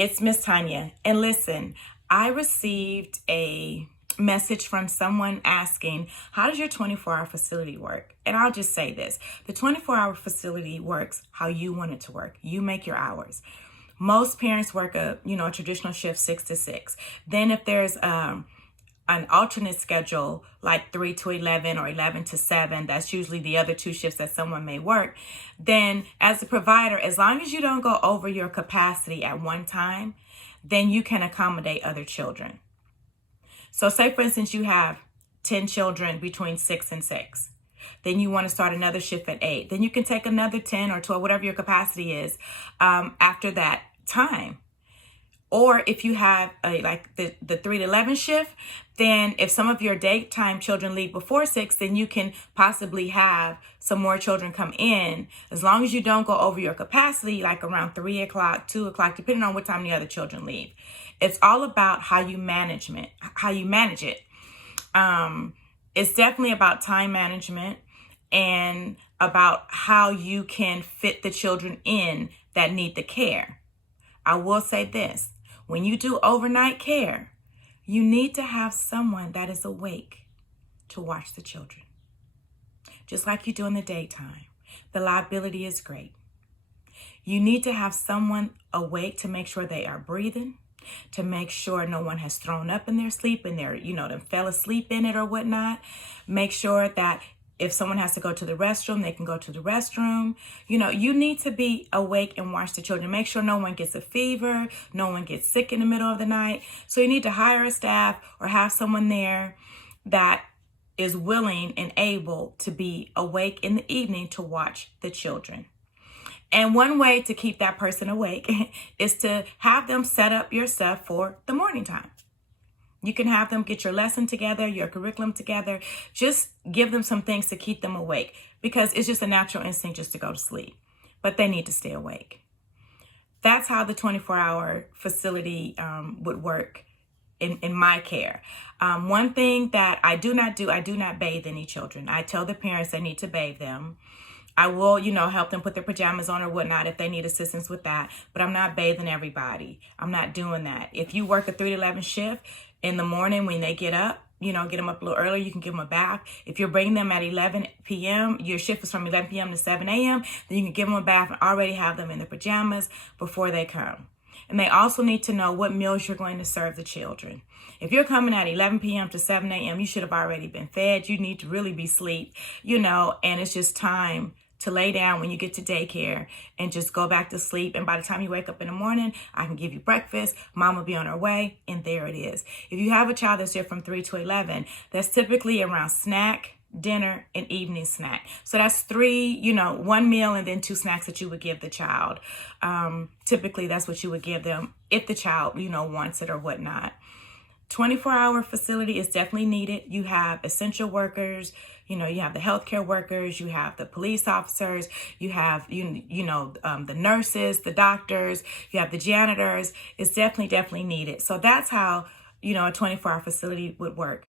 It's Miss Tanya. And listen, I received a message from someone asking, how does your 24-hour facility work? And I'll just say this. The 24-hour facility works how you want it to work. You make your hours. Most parents work a traditional shift 6 to 6. Then if there's an alternate schedule like 3 to 11 or 11 to 7, that's usually the other two shifts that someone may work, then as a provider, as long as you don't go over your capacity at one time, then you can accommodate other children. So say, for instance, you have 10 children between 6 and 6. Then you want to start another shift at 8. Then you can take another 10 or 12, whatever your capacity is, after that time. Or if you have the 3 to 11 shift, then if some of your daytime children leave before 6, then you can possibly have some more children come in, as long as you don't go over your capacity, like around 3 o'clock, 2 o'clock, depending on what time the other children leave. It's all about how you manage it. It's definitely about time management and about how you can fit the children in that need the care. I will say this. When you do overnight care, you need to have someone that is awake to watch the children. Just like you do in the daytime. The liability is great. You need to have someone awake to make sure they are breathing, to make sure no one has thrown up in their sleep and they're, they fell asleep in it or whatnot. Make sure that if someone has to go to the restroom, they can go to the restroom. You need to be awake and watch the children. Make sure no one gets a fever, no one gets sick in the middle of the night. So you need to hire a staff or have someone there that is willing and able to be awake in the evening to watch the children. And one way to keep that person awake is to have them set up your stuff for the morning time. You can have them get your lesson together, your curriculum together. Just give them some things to keep them awake, because it's just a natural instinct just to go to sleep. But they need to stay awake. That's how the 24-hour facility would work in my care. One thing that I do not do, I do not bathe any children. I tell the parents they need to bathe them. I will, help them put their pajamas on or whatnot if they need assistance with that. But I'm not bathing everybody. I'm not doing that. If you work a 3 to 11 shift in the morning when they get up, get them up a little earlier, you can give them a bath. If you're bringing them at 11 p.m., your shift is from 11 p.m. to 7 a.m., then you can give them a bath and already have them in their pajamas before they come. And they also need to know what meals you're going to serve the children. If you're coming at 11 p.m. to 7 a.m., you should have already been fed. You need to really be asleep, and it's just time to lay down when you get to daycare and just go back to sleep. And by the time you wake up in the morning, I can give you breakfast. Mom will be on her way, and there it is. If you have a child that's here from 3 to 11, that's typically around snack, dinner, and evening snack. So that's 3, 1 meal and then 2 snacks that you would give the child. Typically, that's what you would give them if the child, wants it or whatnot. 24-hour facility is definitely needed. You have essential workers, you have the healthcare workers, you have the police officers, you have, the nurses, the doctors, you have the janitors. It's definitely needed. So that's how, a 24-hour facility would work.